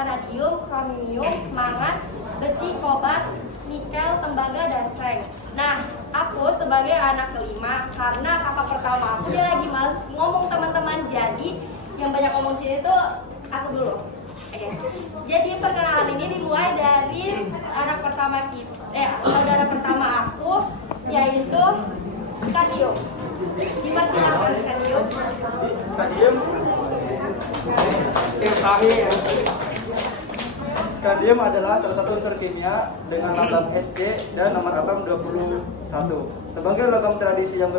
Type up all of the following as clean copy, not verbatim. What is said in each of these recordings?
vanadium, kromium, mangan, besi, kobalt, nikel, tembaga, dan seng. Nah, aku sebagai anak kelima, karena kakak pertama aku dia lagi males ngomong teman-teman, jadi yang banyak ngomong sini tuh aku dulu. Oke. Jadi perkenalan ini dimulai dari anak pertama saudara pertama aku, yaitu Skadium. Dipersilakan Skadium. Skadium adalah salah satu unsur kimia dengan lambang Sg dan nomor atom 21. Sebagai logam tradisi yang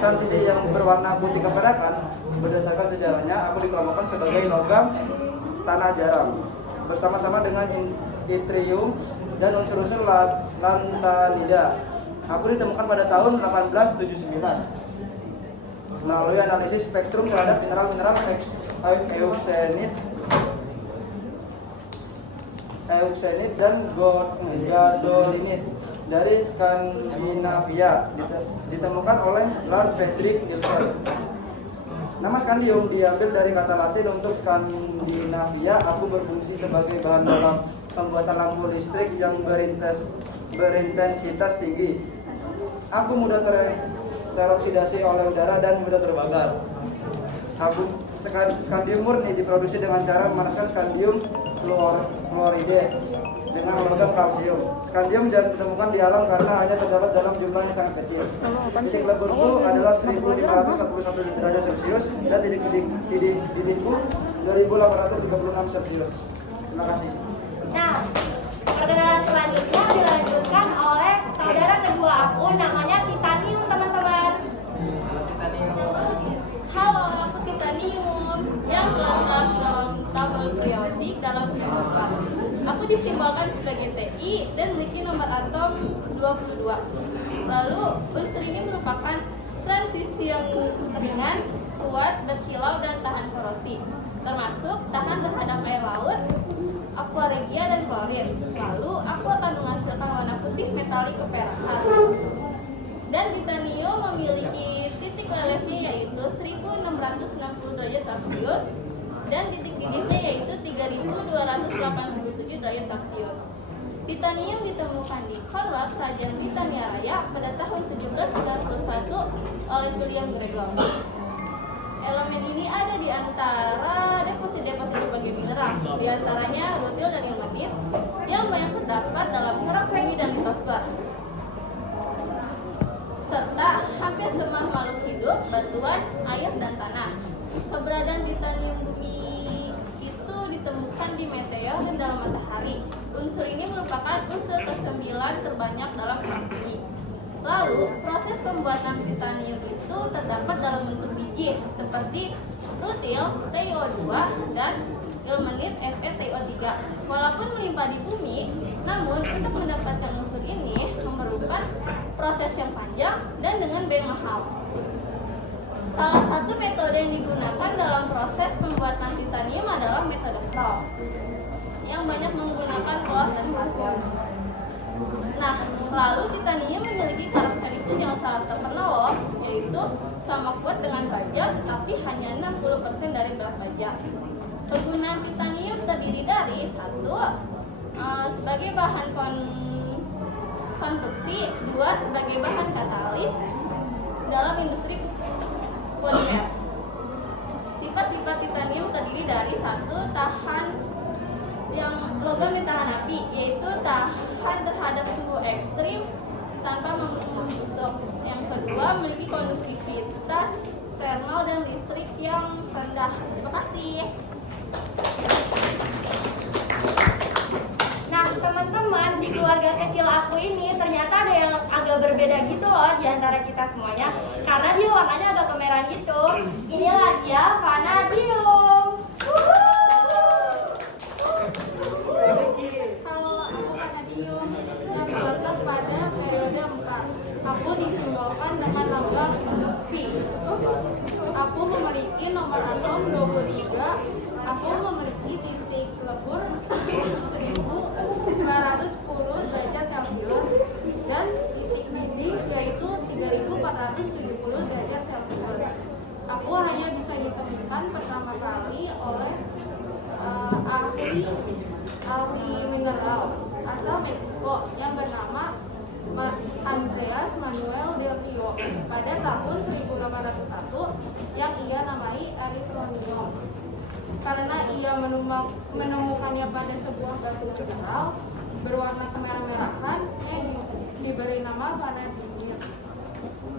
transisi yang berwarna putih keperakan, berdasarkan sejarahnya aku dikelompokkan sebagai logam tanah jarang bersama-sama dengan yttrium dan unsur-unsur lantanida. Aku ditemukan pada tahun 1879 melalui analisis spektrum terhadap mineral-mineral euxenit dan gadolinit dari Skandinavia, ditemukan oleh Lars Fredrik Nilsson. Nama skandium diambil dari kata Latin untuk Skandinavia. Aku berfungsi sebagai bahan dalam pembuatan lampu listrik yang berintensitas tinggi. Aku mudah teroksidasi oleh udara dan mudah terbakar. Skandium murni diproduksi dengan cara memanaskan skandium fluoride dengan logam kalsium. Skandium jarang ditemukan di alam karena hanya terdapat dalam jumlah yang sangat kecil. Titik leburku adalah 1541 derajat Celcius dan titik didihku 2836 Celcius. Terima kasih. Nah, perkenalan selanjutnya dilanjutkan oleh saudara kedua aku, namanya Titanium, teman-teman. Halo, aku Titanium yang terletak dalam tabel periodik dalam simbolan. Aku disimbolkan sebagai Ti dan memiliki nomor atom 22. Lalu, unsur ini merupakan transisi yang ringan, kuat, berkilau, dan tahan korosi, termasuk tahan terhadap air laut, aqua regia, dan klorin. Lalu, aku akan menghasilkan warna putih metalik keperakan. Dan titanium memiliki titik lelehnya yaitu 1660 derajat Celcius dan titik didihnya yaitu 3287 derajat Celcius. Titanium ditemukan di Cornwall, Kerajaan Britania Raya pada tahun 1791 oleh William Gregor. Elemen ini ada di antara deposit-deposit berbagai mineral, di antaranya rutil dan ilmenit yang banyak terdapat dalam kerak bumi dan litosfer, serta hampir semua makhluk hidup, batuan, air, dan tanah. Keberadaan titanium bumi itu ditemukan di meteor dan dalam matahari. Unsur ini merupakan unsur ke-9 terbanyak dalam kerak bumi. Lalu, proses pembuatan titanium itu terdapat dalam bentuk biji seperti rutil, TiO2, dan ilmenit, FeTiO3. Walaupun melimpah di bumi, namun untuk mendapatkan unsur ini memerlukan proses yang panjang dan dengan biaya mahal. Salah satu metode yang digunakan dalam proses pembuatan titanium adalah metode Kroll, yang banyak menggunakan klor dan karbon. Nah, lalu titanium memiliki karakteristik yang sangat terkenal loh, yaitu sama kuat dengan baja, tetapi hanya 60% dari berat baja. Penggunaan titanium terdiri dari sebagai bahan konstruksi, 2 sebagai bahan katalis dalam industri polimer. Sifat-sifat titanium terdiri dari 1 tahan yang logam yang tahan api, yaitu tahan terhadap suhu ekstrim tanpa membusuk. Yang kedua, memiliki konduktivitas thermal dan listrik yang rendah. Terima kasih. Nah, teman-teman, di keluarga kecil aku ini ternyata ada yang agak berbeda gitu loh di antara kita semuanya, karena dia warnanya agak kemerahan gitu. Inilah dia vanadium. Halo, aku Vanadium yang terletak pada periode 4. Aku disimbolkan dengan lambang Pi. Aku memiliki nomor atom 23. Aku memiliki titik lebur 1910 derajat Celcius dan titik didih yaitu 3470 derajat Celcius. Aku hanya bisa ditemukan pertama kali oleh akhir ahli mineral asal Meksiko yang bernama Andreas Manuel del Rio pada tahun 1801 yang ia namai eritronium. Karena ia menemukannya pada sebuah batu mineral berwarna kemerah-merahan yang diberi nama vanadinit.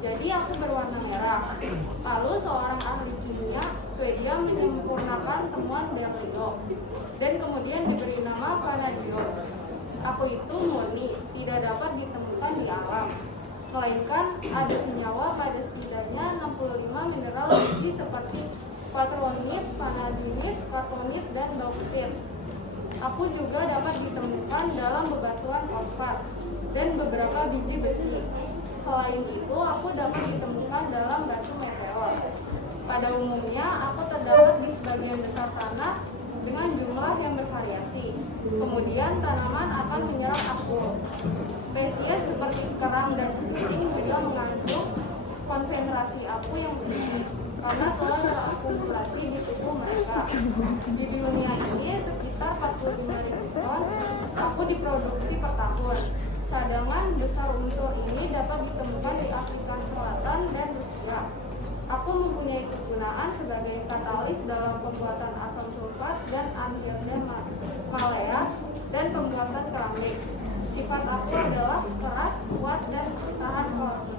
Jadi aku berwarna merah. Lalu seorang ahli kimia Swedia menyempurnakan temuan del Rio dan kemudian diberi nama vanadium. Aku itu murni, tidak dapat ditemukan di alam, melainkan ada senyawa pada setidaknya 65 mineral biji seperti patronit, vanadinit, platonit, dan bauksit. Aku juga dapat ditemukan dalam bebatuan fosfat dan beberapa biji besi. Selain itu, aku dapat ditemukan dalam batu meteor. Pada umumnya, aku terdapat di sebagian besar tanah dengan jumlah yang bervariasi. Kemudian tanaman akan menyerap aku. Spesies seperti kerang dan kepiting juga mengandung konsentrasi aku yang tinggi karena telah terakumulasi di tubuh mereka. Di dunia ini sekitar 45.000 ton aku diproduksi per tahun. Cadangan besar unsur ini dapat ditemukan di Afrika Selatan dan Rusia. Aku mempunyai kegunaan sebagai katalis dalam pembuatan asam sulfat dan akhirnya malea dan pembuatan keramik. Sifat aku adalah keras, kuat, dan tahan korupsi.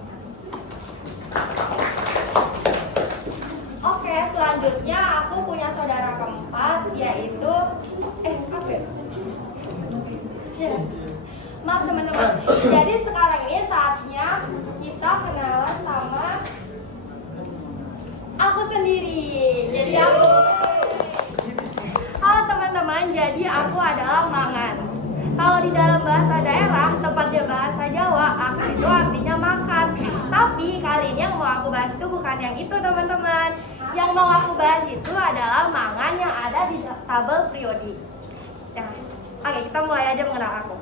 Oke, selanjutnya aku punya saudara keempat, yaitu apa ya? Maaf teman-teman. Jadi sekarang ini saatnya kita kenalan sama aku sendiri. Jadi halo teman-teman, jadi aku adalah Mangan. Kalau di dalam bahasa daerah, tepatnya bahasa Jawa, aku itu artinya makan. Tapi kali ini yang mau aku bahas itu bukan yang itu teman-teman. Yang mau aku bahas itu adalah mangan yang ada di tabel periodik. Nah, oke, kita mulai aja mengenal aku.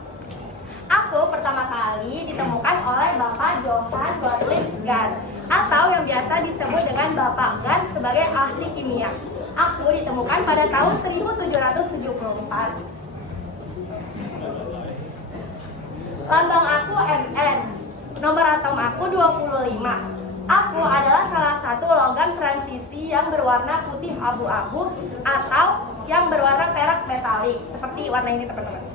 Aku pertama kali ditemukan oleh Bapak Johann Gottlieb Gahn, atau yang biasa disebut dengan Bapak Gahn sebagai ahli kimia. Aku ditemukan pada tahun 1774. Lambang aku Mn, nomor atom aku 25. Aku adalah salah satu logam transisi yang berwarna putih abu-abu atau yang berwarna perak metalik, seperti warna ini teman-teman.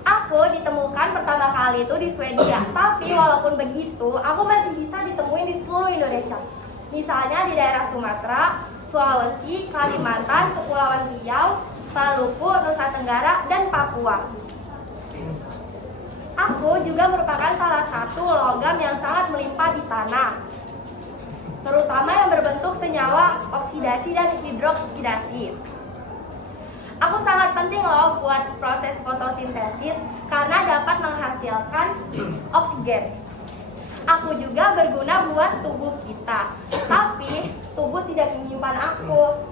Aku ditemukan pertama kali itu di Swedia, tapi walaupun begitu, aku masih bisa ditemuin di seluruh Indonesia. Misalnya di daerah Sumatera, Sulawesi, Kalimantan, Kepulauan Riau, Maluku, Nusa Tenggara, dan Papua. Aku juga merupakan salah satu logam yang sangat melimpah di tanah, terutama yang berbentuk senyawa oksidasi dan hidroksidasi. Aku sangat penting loh buat proses fotosintesis karena dapat menghasilkan oksigen. Aku juga berguna buat tubuh kita, tapi tubuh tidak menyimpan aku.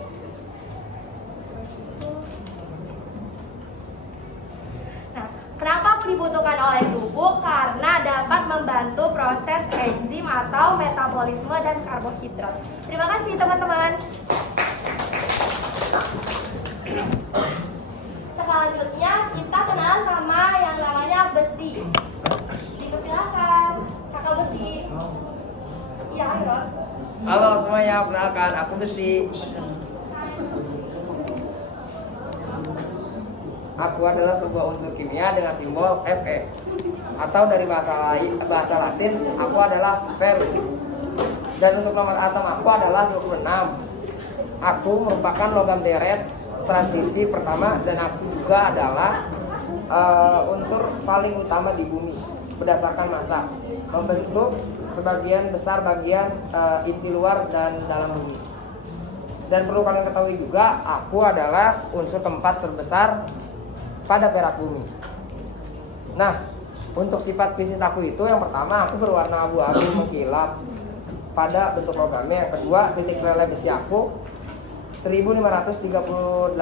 Kenapa aku dibutuhkan oleh tubuh? Karena dapat membantu proses enzim atau metabolisme dan karbohidrat. Terima kasih teman-teman. Selanjutnya kita kenalan sama yang namanya besi. Dipersilakan, kakak besi. Iya, ayo. Halo semuanya, perkenalkan aku Besi. Aku adalah sebuah unsur kimia dengan simbol Fe, atau dari bahasa Latin aku adalah Fe. Dan untuk nomor atom aku adalah 26. Aku merupakan logam deret transisi pertama dan aku juga adalah unsur paling utama di bumi berdasarkan massa, membentuk sebagian besar bagian inti luar dan dalam bumi. Dan perlu kalian ketahui juga, aku adalah unsur keempat terbesar pada perak bumi. Nah, untuk sifat fisik aku itu yang pertama, aku berwarna abu-abu mengkilap pada bentuk logamnya. Yang kedua, titik leleh besi aku 1538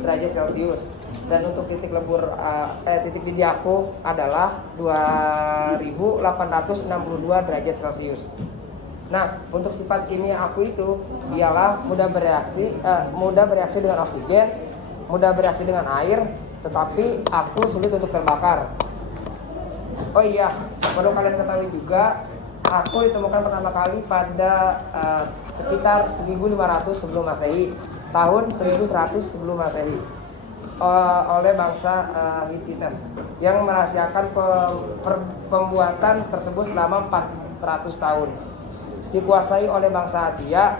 derajat Celcius. Dan untuk titik titik didih aku adalah 2862 derajat Celcius. Nah, untuk sifat kimia aku itu ialah mudah bereaksi dengan oksigen mudah bereaksi dengan air, tetapi aku sulit untuk terbakar. Oh iya, perlu kalian ketahui juga, aku ditemukan pertama kali pada sekitar 1500 sebelum Masehi, tahun 1100 sebelum Masehi, oleh bangsa Hittites yang merahasiakan pembuatan tersebut selama 400 tahun. Dikuasai oleh bangsa Asia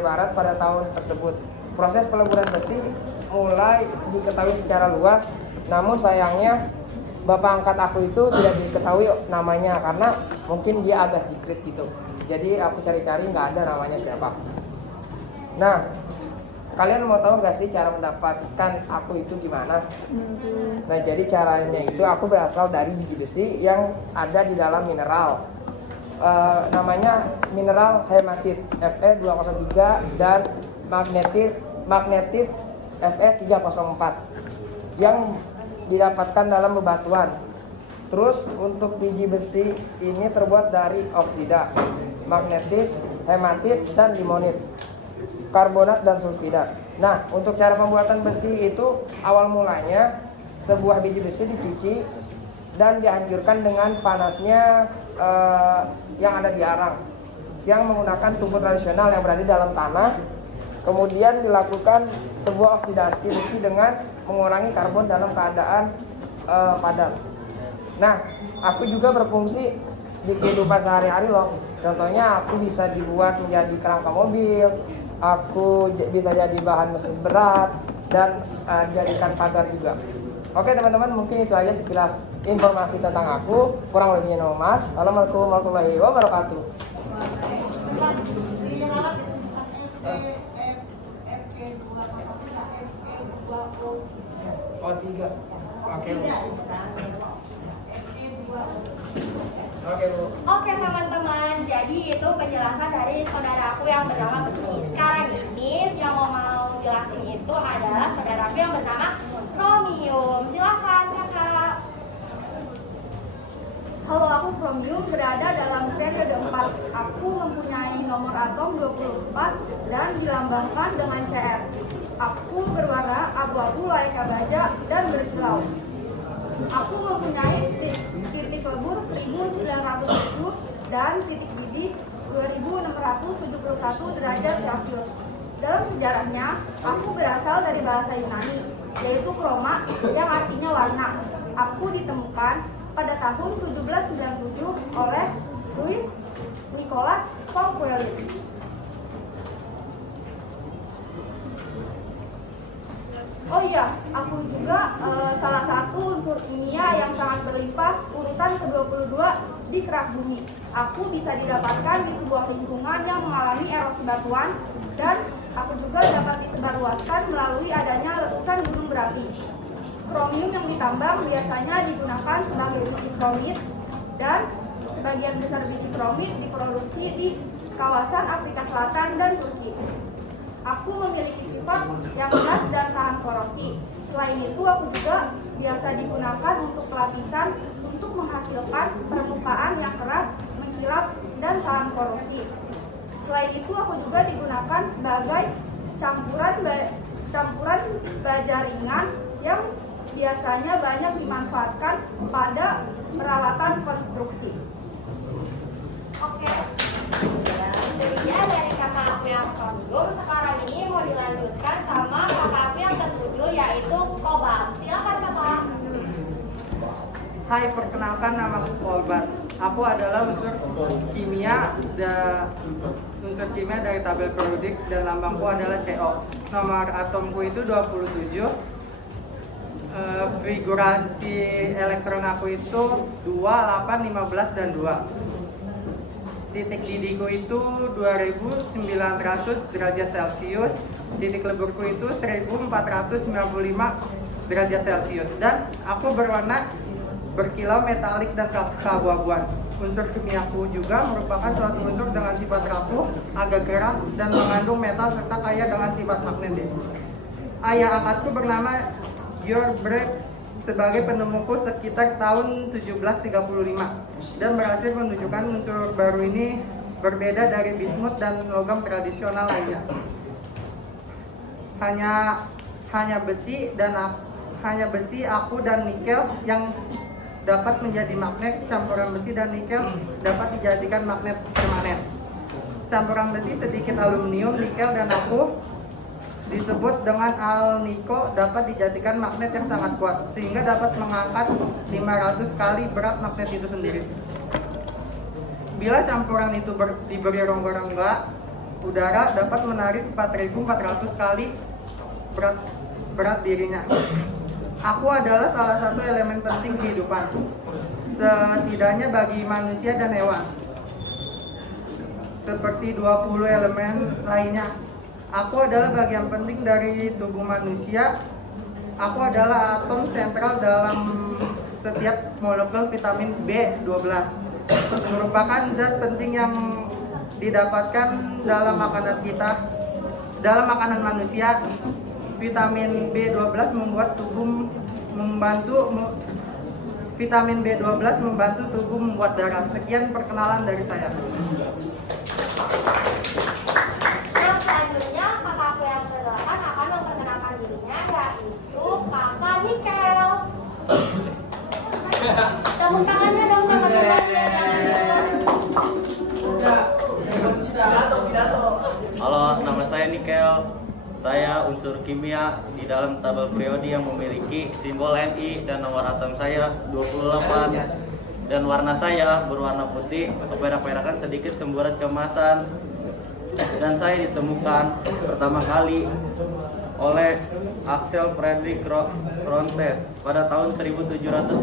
Barat pada tahun tersebut. Proses peleburan besi mulai diketahui secara luas, namun sayangnya bapak angkat aku itu tidak diketahui namanya karena mungkin dia agak secret gitu. Jadi aku cari-cari nggak ada namanya siapa. Nah, kalian mau tahu nggak sih cara mendapatkan aku itu gimana? Nah, jadi caranya itu aku berasal dari biji besi yang ada di dalam mineral. Namanya mineral hematit Fe203 dan magnetit Fe304 yang didapatkan dalam bebatuan. Terus untuk biji besi ini terbuat dari oksida, magnetit, hematit, dan limonit, karbonat dan sulfida. Nah, untuk cara pembuatan besi itu awal mulanya sebuah biji besi dicuci dan dihancurkan dengan panasnya yang ada di arang yang menggunakan tungku tradisional yang berada di dalam tanah. Kemudian dilakukan sebuah oksidasi besi dengan mengurangi karbon dalam keadaan padat. Nah, aku juga berfungsi di kehidupan sehari-hari loh. Contohnya aku bisa dibuat menjadi kerangka mobil, aku bisa jadi bahan mesin berat, dan dijadikan pagar juga. Oke teman-teman, mungkin itu aja sekilas informasi tentang aku. Kurang lebihnya nama Mas. Assalamualaikum warahmatullahi wabarakatuh. Oh, 3. Oke. Oke, Bu. Oke teman-teman, jadi itu penjelasan dari saudaraku yang bernama Besi. Sekarang ini yang mau jelasin itu adalah saudaraku yang bernama Chromium. Silakan kakak. Halo, aku Chromium, berada dalam periode 4. Aku mempunyai nomor atom 24 dan dilambangkan dengan Cr. Aku berwarna abu-abu layaknya baja dan berkilau. Aku mempunyai titik lebur 1910 dan titik biji 2671 derajat Celcius. Dalam sejarahnya, aku berasal dari bahasa Yunani, yaitu chroma yang artinya warna. Aku ditemukan pada tahun 1797 oleh Louis Nicolas Fouquelin. Oh iya, aku juga salah satu unsur kimia yang sangat berlimpah, urutan ke-22 di kerak bumi. Aku bisa didapatkan di sebuah lingkungan yang mengalami erosi batuan, dan aku juga dapat disebarluaskan melalui adanya letusan gunung berapi. Kromium yang ditambang biasanya digunakan sebagai biji kromit, dan sebagian besar biji kromit diproduksi di kawasan Afrika Selatan dan Turki. Aku memiliki sifat yang keras dan tahan korosi. Selain itu, aku juga biasa digunakan untuk pelapisan untuk menghasilkan permukaan yang keras, mengkilap, dan tahan korosi. Selain itu, aku juga digunakan sebagai campuran baja ringan yang biasanya banyak dimanfaatkan pada peralatan konstruksi. Oke. Jadi dari kakak aku yang Chromium, sekarang ini mau dilanjutkan sama kakak aku yang ke-7 yaitu Cobalt. Silakan kakak. Hai, perkenalkan nama aku Cobalt. Aku adalah unsur kimia dari tabel periodik dan lambangku adalah CO. Nomor atomku itu 27. Figuransi elektron aku itu 2, 8, 15, dan 2. Titik didiku itu 2900 derajat Celcius. Titik leburku itu 1495 derajat Celcius. Dan aku berwarna berkilau metalik dan keabu-abuan. Unsur kimiaku juga merupakan suatu unsur dengan sifat rapuh, agak keras, dan mengandung metal serta kaya dengan sifat magnetis. Ayah angkatku bernama Georg Bragg sebagai penemuku sekitar tahun 1735 dan berhasil menunjukkan unsur baru ini berbeda dari bismut dan logam tradisional lainnya. Hanya hanya besi, aku dan nikel yang dapat menjadi magnet. Campuran besi dan nikel dapat dijadikan magnet permanen. Campuran besi sedikit aluminium, nikel dan aku disebut dengan alnico dapat dijadikan magnet yang sangat kuat sehingga dapat mengangkat 500 kali berat magnet itu sendiri. Bila campuran itu diberi rongga-rongga udara dapat menarik 4.400 kali berat dirinya. Aku adalah salah satu elemen penting kehidupan, setidaknya bagi manusia dan hewan. Seperti 20 elemen lainnya, aku adalah bagian penting dari tubuh manusia. Aku adalah atom sentral dalam setiap molekul vitamin B12. Merupakan zat penting yang didapatkan dalam makanan kita. Dalam makanan manusia, vitamin B12 membuat tubuh vitamin B12 membantu tubuh membuat darah. Sekian perkenalan dari saya. Yang selanjutnya kakakku yang ke-8 akan memperkenalkan dirinya, yaitu kakak Nikel. Tepuk tangannya dong teman-teman. Halo, nama saya Nikel. Saya unsur kimia di dalam tabel periode yang memiliki simbol Mi dan nomor atom saya 28 dan warna saya berwarna putih, keperak-perakan sedikit semburat keemasan. Dan saya ditemukan pertama kali oleh Axel Friedrich Rontes pada tahun 1751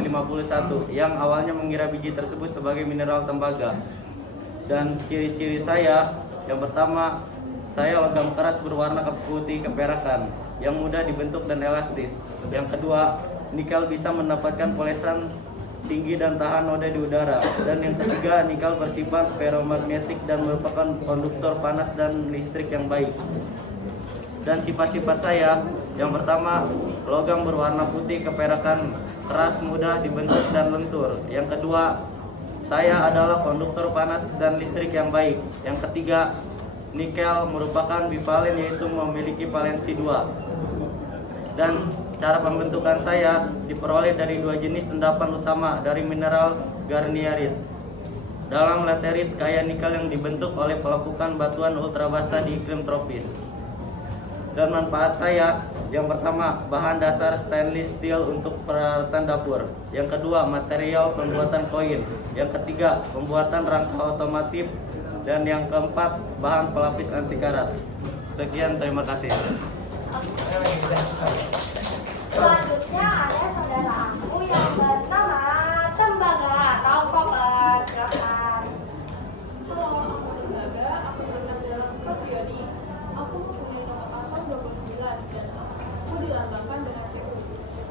yang awalnya mengira biji tersebut sebagai mineral tembaga. Dan ciri-ciri saya, yang pertama, saya logam keras berwarna putih keperakan yang mudah dibentuk dan elastis. Yang kedua, nikel bisa mendapatkan polesan tinggi dan tahan noda di udara. Dan yang ketiga, nikel bersifat ferromagnetik dan merupakan konduktor panas dan listrik yang baik. Dan sifat-sifat saya, yang pertama, logam berwarna putih keperakan, keras, mudah dibentuk dan lentur. Yang kedua, saya adalah konduktor panas dan listrik yang baik. Yang ketiga, nikel merupakan bivalen yaitu memiliki valensi 2. Dan cara pembentukan saya diperoleh dari 2 jenis endapan utama dari mineral garnierit. Dalam laterit kaya nikel yang dibentuk oleh pelapukan batuan ultrabasa di iklim tropis. Dan manfaat saya, yang pertama, bahan dasar stainless steel untuk peralatan dapur. Yang kedua, material pembuatan koin. Yang ketiga, pembuatan rangka otomotif. Dan yang keempat, bahan pelapis anti karat. Sekian, terima kasih. Selanjutnya ada saudara aku yang bernama Tembaga atau Koper. Silakan. Halo, aku Tembaga. Aku berada dalam periode. Aku mempunyai nomor atom 29 dan aku dilambangkan dengan CU.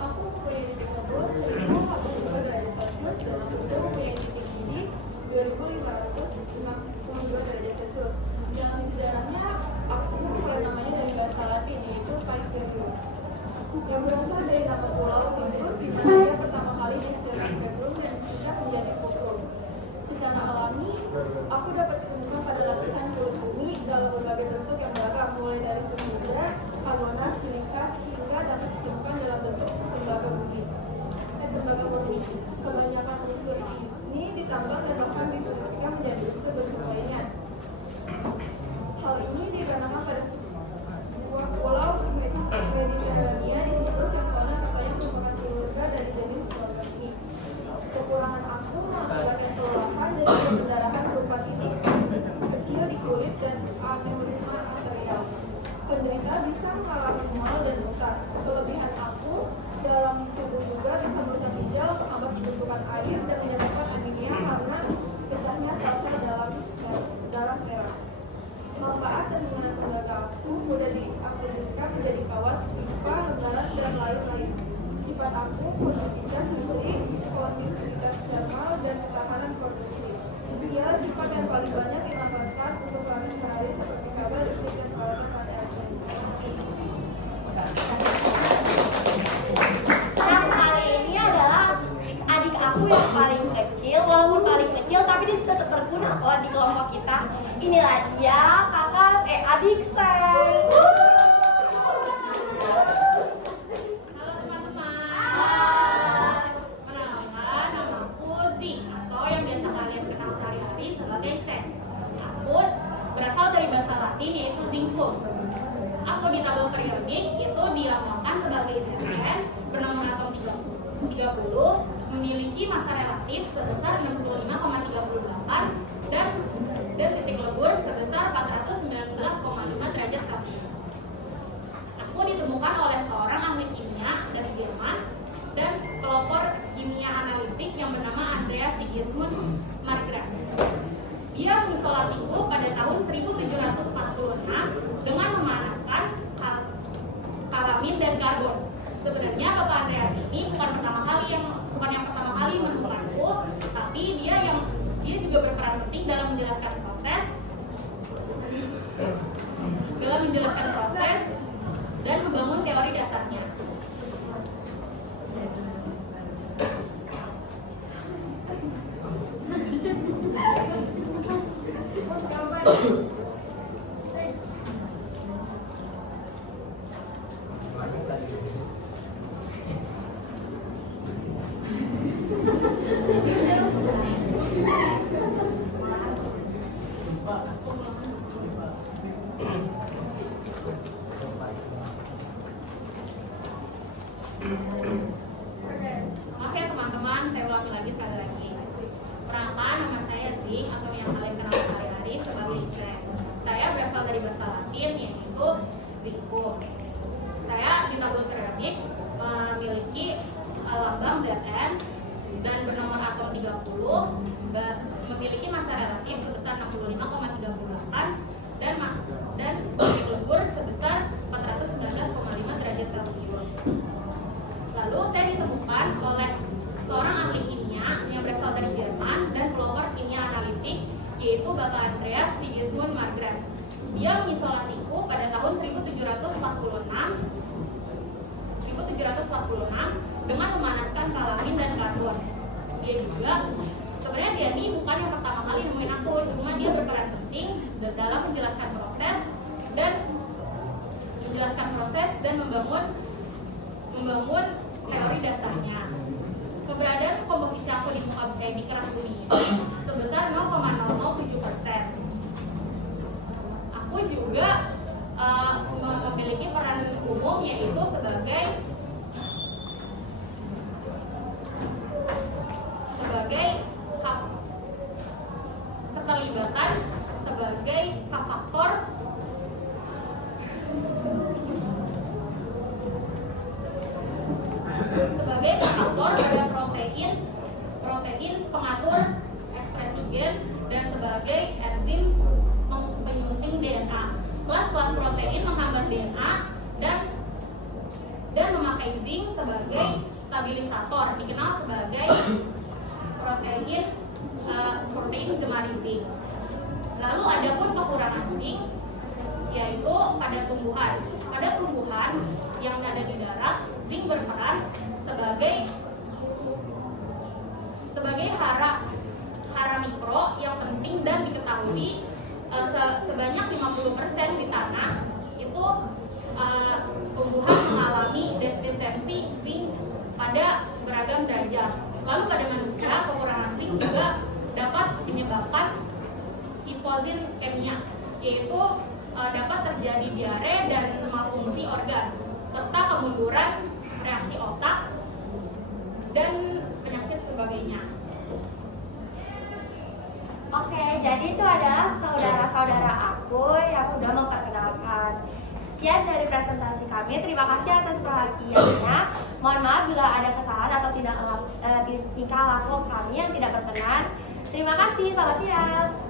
Aku mempunyai titik tebal 1042 derajat Celcius dan aku juga mempunyai titik gini 2552 derajat Celcius. Yang sejarahnya aku mulai namanya dari bahasa Latin yaitu Paiperium, yang berasal dari nama pulau Cyprus di mana ia pertama kali disebut Perum dan disingkat menjadi Poprum. Secara alami, aku dapat ditemukan pada lapisan kulit bumi dalam berbagai bentuk yang beragam, mulai dari samudra, karbonat, silikat, hingga dapat ditemukan dalam bentuk tembaga murni. Kebanyakan unsur ini ditambah dan bahkan diselipkan menjadi unsur bentuk lainnya. Hal ini dikarenakan pada sebuah pulau Mediterania di Siprus yang mana katanya merupakan surga dari jenis keluarga ini. Kekurangan aku mengakibatkan kelelahan dan pendarahan berupa titik kecil di kulit dan aneurisma arterial. Penderita bisa mengalami mual dan muntah. Kelebihan aku dalam tubuh juga bisa merusak ginjal, menghambat pembentukan air dan menyebabkan anemia karena pecahnya sel-sel dalam darah merah. Manfaat dan penggunaan tembaga aku mudah diaplikasikan menjadi kawat, pipa, lembaran, dan lain-lain. Sifat aku konduktivitas menyusui konduktivitas thermal dan ketahanan konduktif. Ialah sifat yang paling banyak dimanfaatkan untuk pelanggan sehari seperti kabel, listrik, dan peralatan pada agen. Yang kali ini adalah adik aku yang paling kecil, walaupun paling kecil tapi dia tetap berguna kok di kelompok kita. Inilah dia adik Sen. periodik itu dilambangkan sebagai Zn bernomor atom 30, memiliki massa relatif sebesar 65,38 dan titik lebur sebesar 419,5 derajat Celcius. Aku ditemukan oleh seorang ahli kimia dari Jerman dan pelopor kimia analitik yang bernama Andreas Sigismund Marggraf. Dia mengisolasiku pada tahun 1746 dengan memanaskan kalamin dan karbon. Sebenarnya Bapak Andreas ini bukan yang pertama kali menemukanku, tapi dia juga berperan penting dalam menjelaskan proses dan membangun teori dasarnya. Maaf ya teman-teman, saya ulangi lagi sekali lagi. Perkenalkan, nama saya Zing atau yang kalian kenal sehari-hari sebagai Zeng. Saya berasal dari bahasa Latin yaitu Zingkum. Saya di tabel periodik memiliki lambang Zn dan bernomor atom 30, memiliki massa relatif sebesar 65,38 dan titik lebur sebesar 419,5 derajat Celcius. Lalu saya ditemukan oleh seorang ahli kimia yang berasal dari Jerman dan pelopor kimia analitik yaitu Bapak Andreas Sigismund Marggraf. Dia mengisolasiku pada tahun 1746 dengan memanaskan kalamin dan karbon. Sebenarnya dia ini bukan yang pertama kali nemuin aku, cuma dia berperan penting dalam menjelaskan proses dan membangun teori dasarnya. Keberadaan komposisi aku di keras bumi ini sebesar 0,007%. Aku juga memiliki peran umum yaitu sebagai keterlibatan sebagai faktor pada protein pengatur ekspresi gen dan sebagai enzim penyunting DNA. Kelas-kelas protein menghambat DNA dan memakai zinc sebagai stabilisator, dikenal sebagai protein gemari zinc. Lalu ada pun kekurangan zinc yaitu pada tumbuhan. Pada tumbuhan yang ada di darat, zinc berperan sebagai hara mikro yang penting dan diketahui sebanyak 50% di tanah itu tumbuhan mengalami defisiensi zinc pada beragam derajat. Lalu pada manusia kekurangan zinc juga dapat menyebabkan hipozinkemia, yaitu dapat terjadi diare dan malfungsi organ serta kemunduran reaksi otak dan penyakit sebagainya. Oke, jadi itu adalah saudara-saudara aku yang udah memperkenalkan. Sekian dari presentasi kami. Terima kasih atas perhatiannya. Mohon maaf bila ada kesalahan atau tingkah laku kami yang tidak berkenan. Terima kasih. Selamat siang.